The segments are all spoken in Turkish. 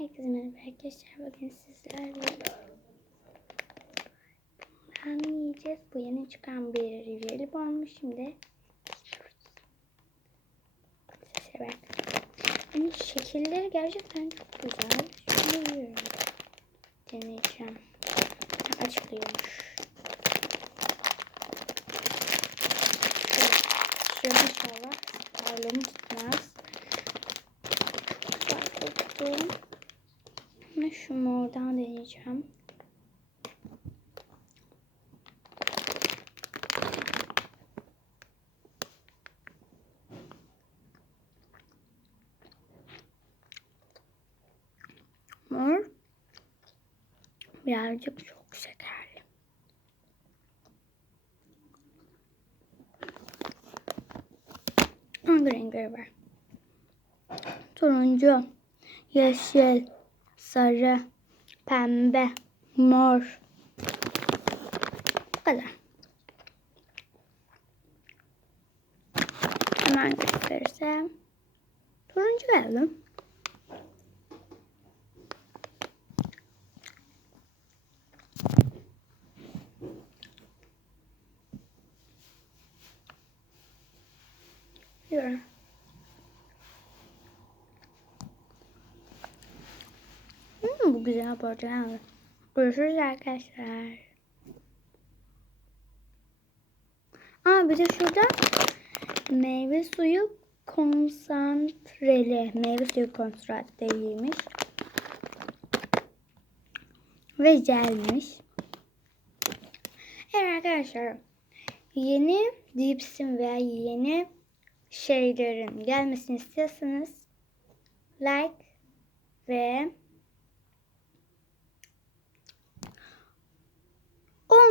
Herkese merhaba arkadaşlar. Bugün sizlerle bundan yiyeceğiz. Bu yeni çıkan bir jelibon. Şimdi sese bak. Yani şekilleri gerçekten çok güzel. Şunu yiyorum. Deneyeceğim. Ha, Açılıyormuş. Şöyle inşallah sağlığımı tutmaz. Güzel koktu. Ve şu mordan deneyeceğim. Mor birazcık çok şekerli. Hangi renkleri var? Turuncu, yeşil, sarı, pembe, mor. Bu kadar. Hemen gösterirsem. Turuncu geldim. Yürü. Güzel arada. yani. Görüşürüz arkadaşlar. Aa bir de şurada meyve suyu konsantreli. Meyve suyu konsantreliymiş. Ve gelmiş. Evet arkadaşlar. Yeni dipsin veya yeni şeylerin gelmesini istiyorsanız like ve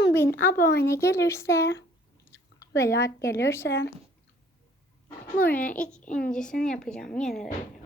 10.000 abone gelirse ve like gelirse bunun ilk incisini yapacağım. Yenilerini.